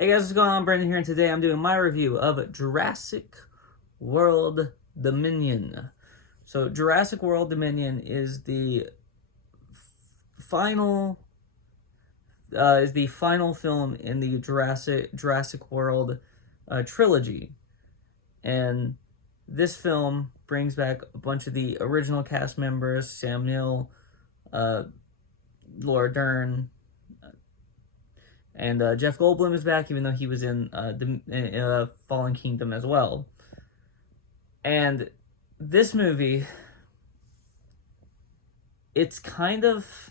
Hey guys, what's going on? Brandon here, and today I'm doing my review of Jurassic World Dominion. So, Jurassic World Dominion is the final film in the Jurassic World trilogy, and this film brings back a bunch of the original cast members: Sam Neill, Laura Dern. And Jeff Goldblum is back, even though he was in Fallen Kingdom as well. And this movie, it's kind of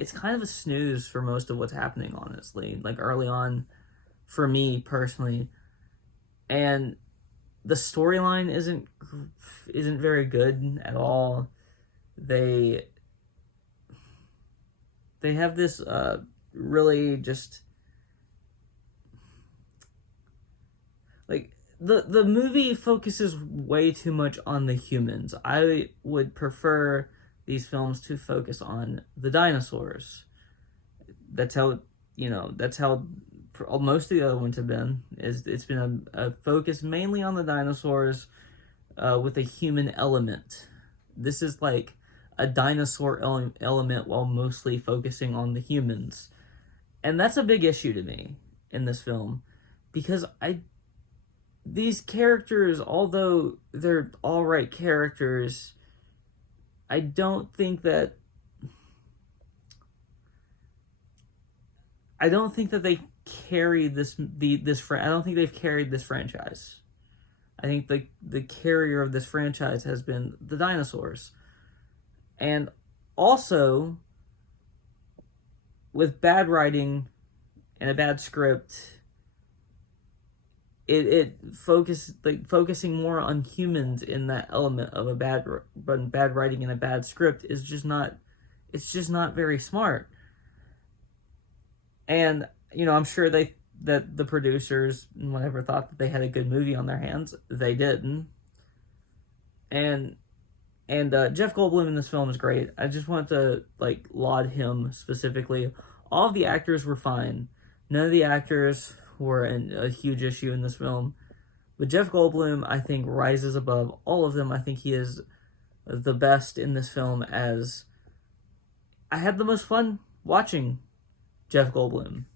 a snooze for most of what's happening, honestly. Like early on, for me personally, and the storyline isn't very good at all. They have this really just like the movie focuses way too much on the humans. I would prefer these films to focus on the dinosaurs. That's how most of the other ones have been. It's been a focus mainly on the dinosaurs with a human element. This is like a dinosaur element while mostly focusing on the humans. And that's a big issue to me in this film, because these characters, although they're all right characters, I don't think that they carry I don't think they've carried this franchise. I think the carrier of this franchise has been the dinosaurs. And also, with bad writing and a bad script, focusing more on humans in that element of a bad writing and a bad script is just not very smart. And I'm sure that the producers and whatever thought that they had a good movie on their hands. They didn't. And Jeff Goldblum in this film is great. I just want to laud him specifically. All of the actors were fine. None of the actors were a huge issue in this film. But Jeff Goldblum, I think, rises above all of them. I think he is the best in this film. As I had the most fun watching Jeff Goldblum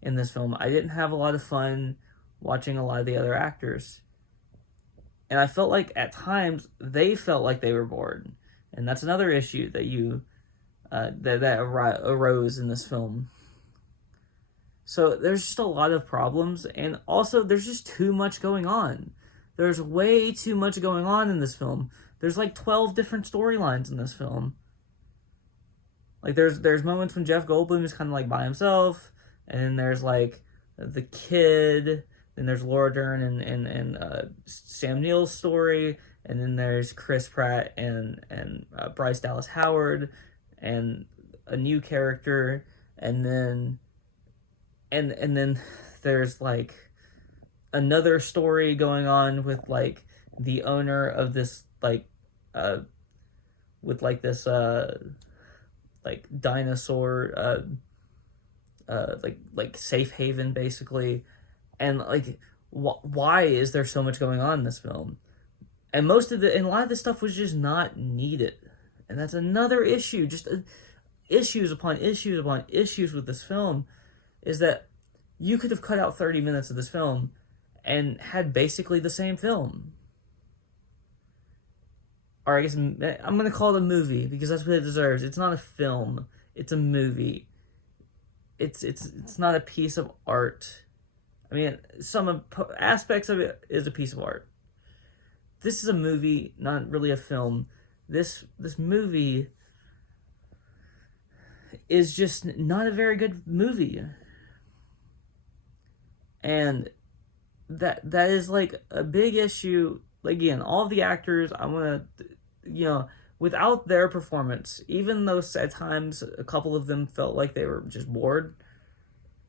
in this film. I didn't have a lot of fun watching a lot of the other actors. And I felt like at times they felt like they were bored, and that's another issue that arose in this film. So there's just a lot of problems, and also there's just too much going on. There's way too much going on in this film. There's like 12 different storylines in this film. Like there's moments when Jeff Goldblum is kind of like by himself, and then there's like the kid. Then there's Laura Dern and Sam Neill's story, and then there's Chris Pratt and Bryce Dallas Howard, and a new character, and then there's like another story going on with like the owner of this with like this like dinosaur like safe haven basically. And like, why is there so much going on in this film? And a lot of this stuff was just not needed, and that's another issue. Just issues upon issues upon issues with this film, is that you could have cut out 30 minutes of this film and had basically the same film. Or I guess I'm gonna call it a movie because that's what it deserves. It's not a film; it's a movie. It's not a piece of art. I mean, some aspects of it is a piece of art. This is a movie, not really a film. This movie is just not a very good movie. And that is like a big issue. Like, again, all of the actors, I want to, without their performance, even though at times a couple of them felt like they were just bored,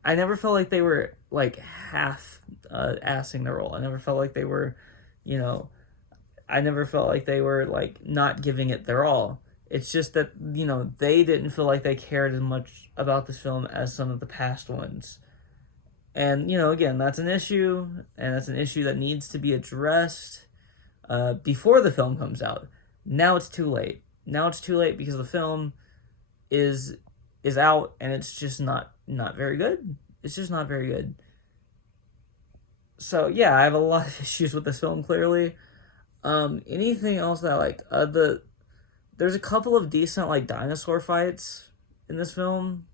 I never felt like they were like half assing the role. I never felt like they were, I never felt like they were like not giving it their all. It's just that, you know, they didn't feel like they cared as much about this film as some of the past ones. And, you know, again, that's an issue, and that's an issue that needs to be addressed before the film comes out. Now it's too late. Now it's too late because the film is out, and it's just not very good. It's just not very good. So yeah, I have a lot of issues with this film. Clearly, anything else that I liked? There's a couple of decent like dinosaur fights in this film,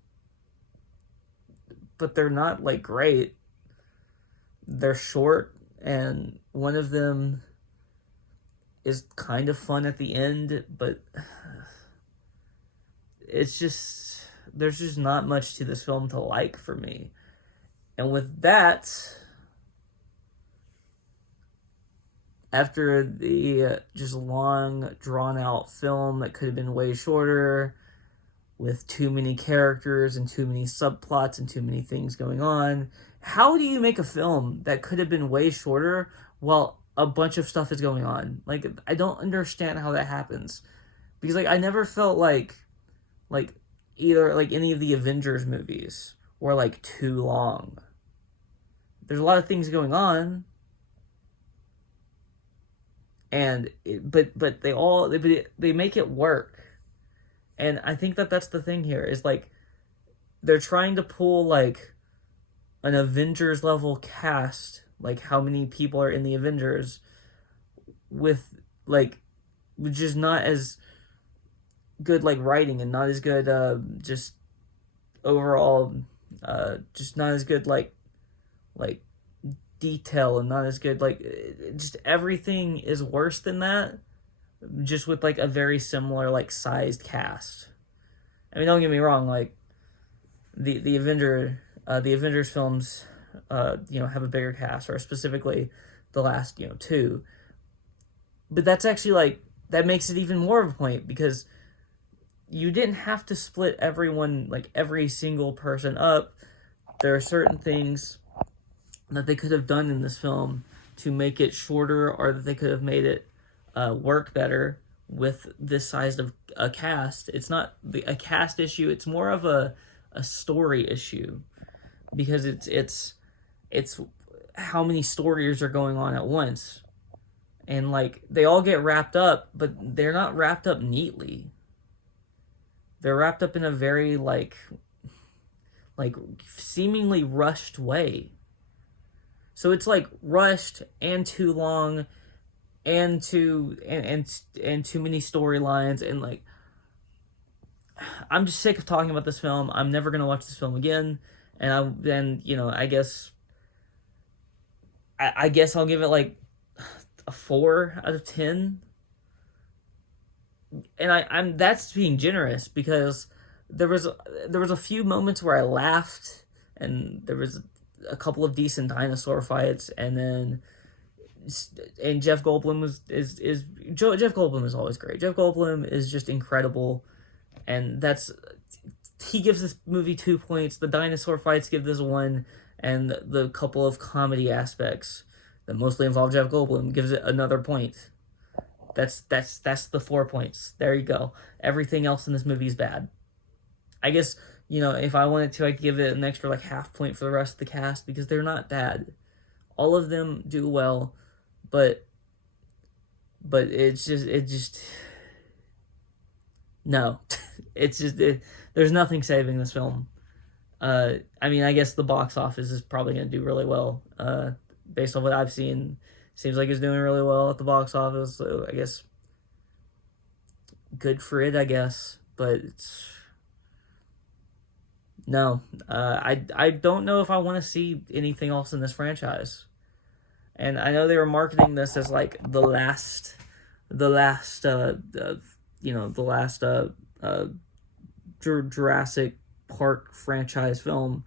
but they're not like great. They're short, and one of them is kind of fun at the end, but it's just, there's just not much to this film to like for me. And with that, after the just long, drawn-out film that could have been way shorter, with too many characters and too many subplots and too many things going on, how do you make a film that could have been way shorter while a bunch of stuff is going on? Like, I don't understand how that happens. Because, like, I never felt like either, like, any of the Avengers movies were, like, too long. There's a lot of things going on, and but they make it work. And I think that's the thing here, is like they're trying to pull like an Avengers level cast, like how many people are in the Avengers, with just not as good like writing, and not as good just overall just not as good like detail, and not as good like just everything is worse than that, just with like a very similar like sized cast. I mean, don't get me wrong, like the Avengers films have a bigger cast, or specifically the last two, but that's actually like, that makes it even more of a point, because you didn't have to split everyone, like every single person up. There are certain things that they could have done in this film to make it shorter, or that they could have made it work better with this size of a cast. It's not a cast issue, it's more of a story issue, because it's how many stories are going on at once, and like they all get wrapped up, but they're not wrapped up neatly. They're wrapped up in a very like seemingly rushed way. So it's like rushed and too long, and too many storylines, and like I'm just sick of talking about this film. I'm never gonna watch this film again, and I guess I'll give it like a 4 out of 10. And I'm that's being generous, because there was a few moments where I laughed, and there was a couple of decent dinosaur fights, and Jeff Goldblum Jeff Goldblum is always great. Jeff Goldblum is just incredible, and he gives this movie 2 points. The dinosaur fights give this 1, and the couple of comedy aspects that mostly involve Jeff Goldblum gives it another point. That's the 4 points. There you go. Everything else in this movie is bad. I guess, if I wanted to, I'd give it an extra like half point for the rest of the cast, because they're not bad. All of them do well, but it just no. There's nothing saving this film. I mean, I guess the box office is probably going to do really well. Based on what I've seen, seems like it's doing really well at the box office, so I guess good for it, I guess. But no, I don't know if I want to see anything else in this franchise. And I know they were marketing this as like the last Jurassic Park franchise film,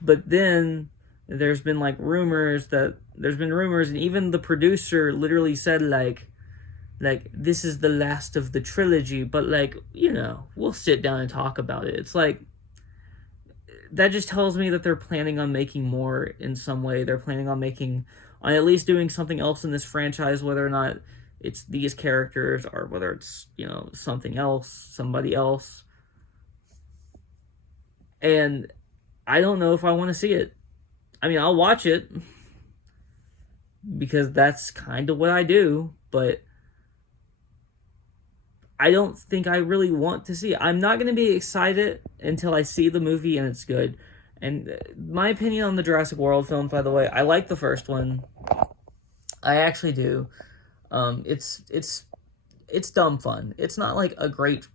but then there's been rumors, and even the producer literally said like this is the last of the trilogy, but we'll sit down and talk about it. It's like, that just tells me that they're planning on making more in some way. They're planning on at least doing something else in this franchise, whether or not it's these characters, or whether it's, you know, something else, somebody else. And I don't know if I want to see it. I mean, I'll watch it because that's kind of what I do, but I don't think I really want to see it. I'm not going to be excited until I see the movie and it's good. And my opinion on the Jurassic World films, by the way, I like the first one. I actually do. It's dumb fun. It's not like a great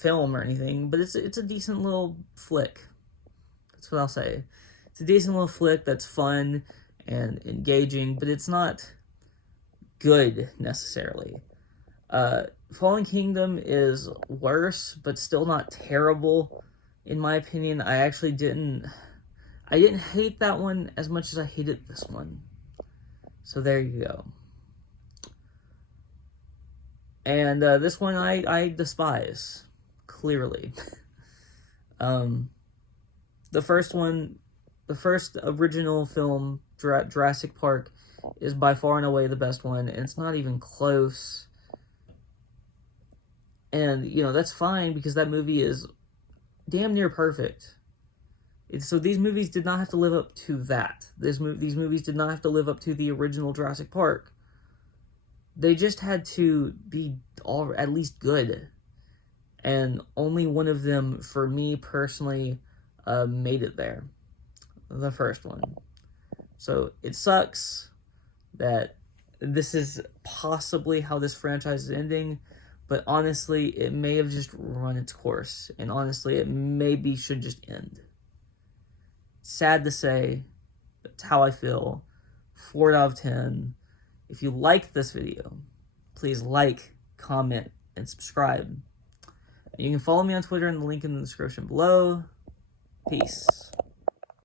film or anything, but it's a decent little flick. That's what I'll say. It's a decent little flick that's fun and engaging, but it's not good necessarily. Fallen Kingdom is worse, but still not terrible, in my opinion. I didn't hate that one as much as I hated this one. So there you go. And this one I despise, clearly. The first original film, Jurassic Park, is by far and away the best one, and it's not even close. And, you know, that's fine, because that movie is damn near perfect. So these movies did not have to live up to that. These movies did not have to live up to the original Jurassic Park. They just had to be at least good. And only one of them, for me personally, made it there. The first one. So it sucks that this is possibly how this franchise is ending, but honestly, it may have just run its course, and honestly, it maybe should just end. Sad to say, that's how I feel. 4 out of 10. If you like this video, please like, comment, and subscribe. You can follow me on Twitter in the link in the description below. Peace.